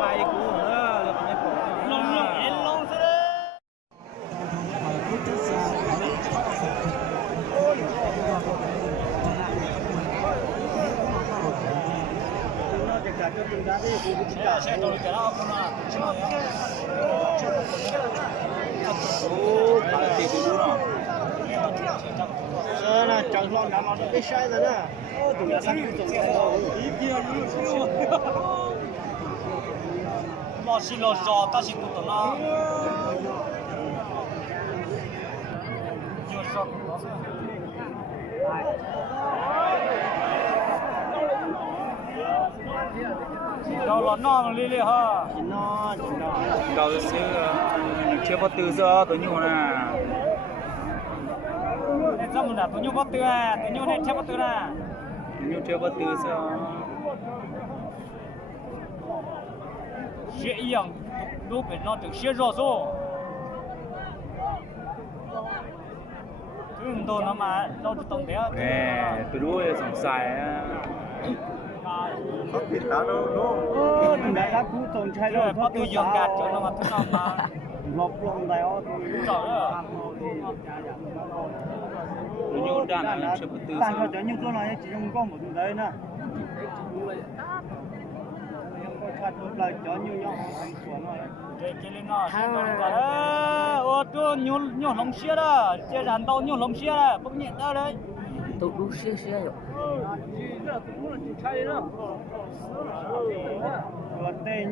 Bay cũ nữa, được cái cổ. Long em long thế đấy. Sẽ tôi cái đó không à? Ô, phải tiền từ đúng không? Nè, chẳng lo nằm ở cái sai rồi nè. Tụi nó sang tụi nó ý kia luôn. Mà xin lo giò ta xin tụi nó. Nhiều giò. Đâu là non li li ha. Non. Đầu xưa chưa có từ giờ tôi nhủ nè. Sao mình đã tụi nhung bắt từ à, tụi nhung này chưa bắt từ à. Nhủ chưa có từ giờ. Sẽ yên, lúc bên nó được sẽ rõ rồi. Cứ đồ nó mà đâu được tổng đấy. Nè, tôi đuôi sòng xài á. Biết ta đâu đâu. Tụi đã cú tổng chạy rồi. Bắt từ dương gạt cho nó mà thứ nào mà. Lọc lòng đại ó. Rồi đó. Tôi nhủ đàn là chưa có từ giờ. Tàn cho những chỗ này chỉ dùng con một tụi đấy nè. Chặt một lời cho nhiều nhau thành xuống rồi. Cái lên nó xem nó cả đó. Ô tôi nhiều lồng xía đó, chơi rắn tàu nhiều lồng xía đó, bốc nhẹ ra đấy. Tôi đu xía rồi.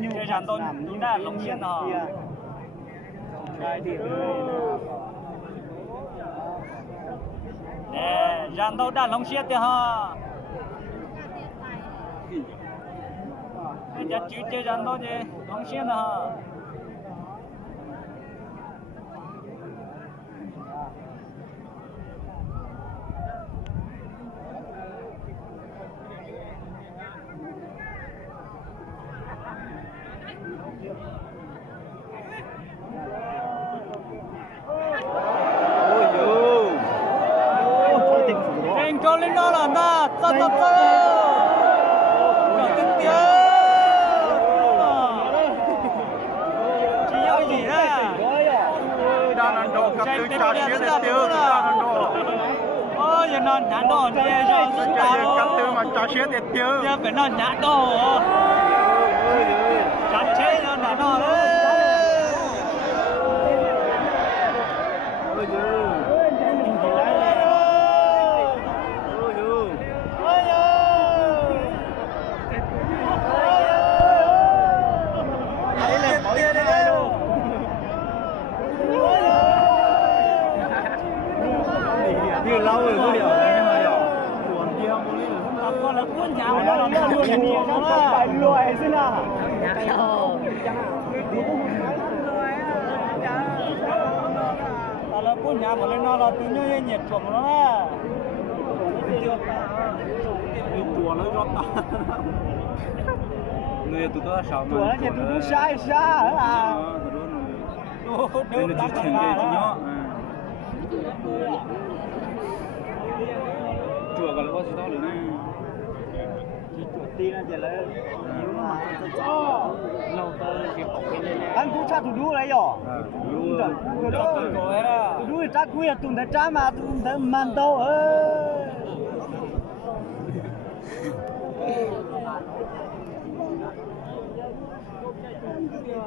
Chơi rắn tàu chúng ta lồng xía nó. Nè, rắn tàu đã lồng xía thì ha. Bây giờ chú chơi rắn đó chứ, không xuyên hả? Ôi dồi. Anh cho lên đó là na, ta. Giờ nó nhãn đồ thì rồi rất tao luôn. Cắt tư mà cho xía tiền tiêu. Giờ phải nó nhãn đồ. Chặt chế nó nhãn đồ đấy. Như lâu rồi có hiểu đấy nhưng mà hiểu buồn kia không lý được Con là cuốn nhà mà nó luôn nhiều nó phải lùi xin à. Là cuốn nhà mà lên nó là tự nhiên nhiệt chuộng nó á. chùa nó rót ta người tụi tôi sao mà chùa nó tụi tôi sai à. Đây là chỉ chuyện cái nhó chùa còn có gì đó nữa này đi là chỉ là nhiều mà lâu tới cái phòng bên này anh cũng cha tụi đu đấy rồi tụi đu thì cha quý tụi nó cha mà tụi nó man đâu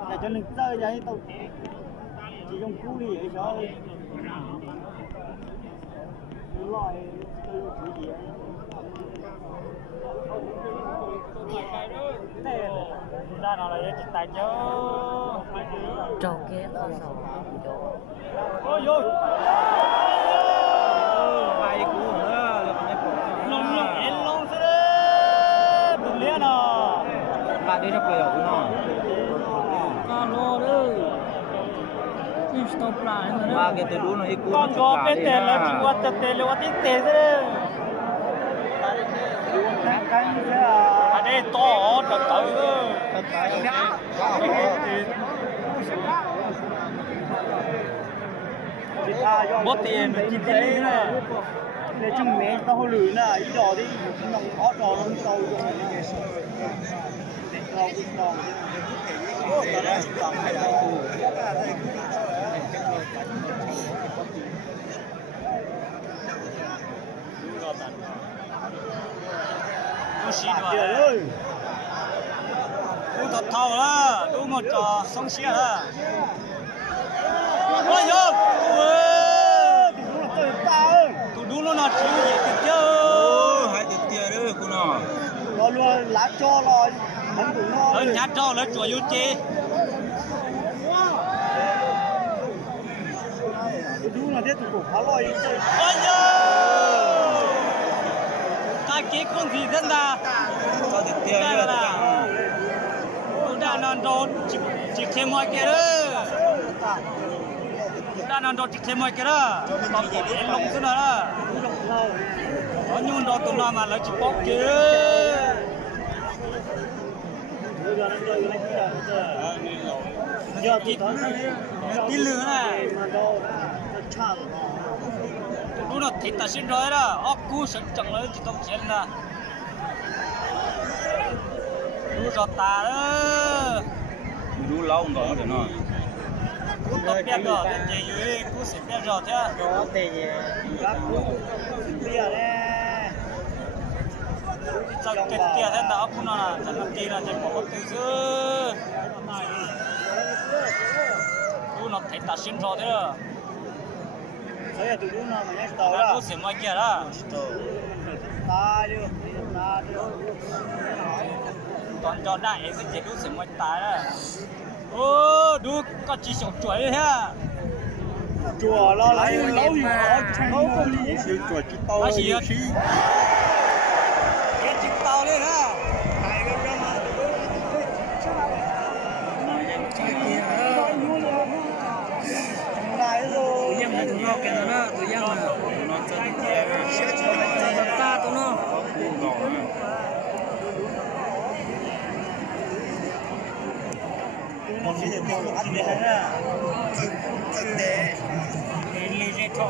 để cho nên chơi vậy tụi chỉ trong cú đi để cho loại thứ gì ra nào là chỉ tài chứ trâu kia ở sau ôi ôi bay cũ nữa được cái cổ long em long thế đấy đừng lia nào bạn đi trong cửa của nó alo đấy stop lại mà cái từ đu nó ít cũ con chó bên tè là chỉ qua chặt tè là qua tít tè thế canh thế à đây to thật tử mất tiền chỉ cái này để chừng mẹ tao lử nè ít đỏ đi nó có đỏ nó tàu rồi tàu cũng tàu Nó xí rồi. Đủ thật thầu đó, đủ một trò xong xía đó. Ôi dồi, tụi đủ nó nọ chịu gì kìa chứ. Hai tiếng tiền nữa cô nó. nó luôn lá cho rồi bắn tụi nó Ở nhà trò lớn chùa yêu chê. đúng là thế tụi cổ phá lòi Ôi dồi. Cái kế con gì dân ta. Có tiếng tiền nữa. Tụi đã nằm đồ chỉ thêm mọi kia đó. Đã nằm đồ chỉ thêm mọi kia đó. Tao có đến lông thế nào đó. Có nhưng đồ tụi nó mà lấy chỉ bóc kia. giờ tụi nó Tí lửa này. Tụi nó thịt ta xin rồi đó. Ốc cú sẵn chẳng lấy chỉ tông chén nè. Tụi nó ta đó. Đủ lâu rồi để nó. Cú tập biết rồi. Để dưới cú sẽ biết rồi thế. có thể các cụ bây giờ nè Sao kết kia thế nào cú nó là chẳng làm gì là chẳng có tự dư. Cú nó thịt ta xin rồi thế đó. bây giờ tụi nó mà nhắc tàu Là đó cú sẽ mọi kia đó. ta đi ta đi Toàn cho đại cái gì cú sẽ mọi tài đó. Ô, đu có chỉ sống chuối thế. chùa lo lấy lâu gì đó lâu có lý Siêu chuột chứ tao. Nó chỉ cái chiếc tàu lên ha. lại rồi Tụi em là tụi nó kìa nó, tụi em là Nó chân tiền nữa. tụi ta tụi nó. một cái gì ăn đấy nè Lên lên thọ.